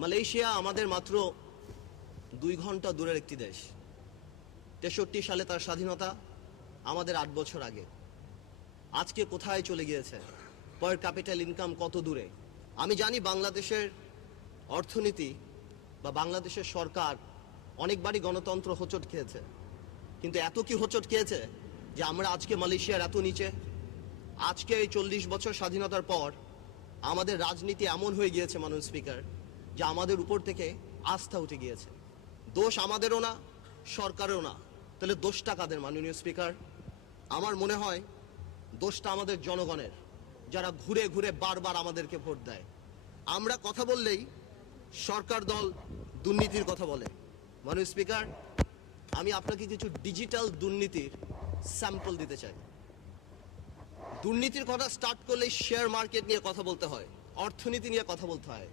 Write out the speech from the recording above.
Malaysia আমাদের মাত্র 2 ঘন্টা দূরের একটি দেশ। 63 সালে তার স্বাধীনতা, আমাদের 8 বছর আগে। আজকে কোথায় চলে গিয়েছে? পার ক্যাপিটাল ইনকাম কত দূরে? আমি জানি বাংলাদেশের অর্থনীতি বা বাংলাদেশের সরকার অনেকবারই গণতন্ত্র হোঁচট খেয়েছে, কিন্তু এত কি হোঁচট খেয়েছে যে আমরা আজকে মালয়েশিয়ার এত নিচে? আজকে এই 40 বছর স্বাধীনতার পর আমাদের রাজনীতি এমন হয়ে গিয়েছে মাননীয় স্পিকার, যে আমাদের উপর থেকে আস্থা উঠে গিয়েছে। দোষ আমাদেরও না, সরকারেরও না। তাহলে দোষটা কাদের মাননীয় স্পিকার? আমার মনে হয় দোষটা আমাদের জনগণের, যারা ঘুরে ঘুরে বারবার আমাদেরকে ভোট দেয়। আমরা কথা বললেই সরকার দল দুর্নীতির কথা বলে। মাননীয় স্পিকার, আমি আপনাকে কিছু ডিজিটাল দুর্নীতির স্যাম্পল দিতে চাই। দুর্নীতির কথা স্টার্ট করলেই শেয়ার মার্কেট নিয়ে কথা বলতে হয়, অর্থনীতি নিয়ে কথা বলতে হয়।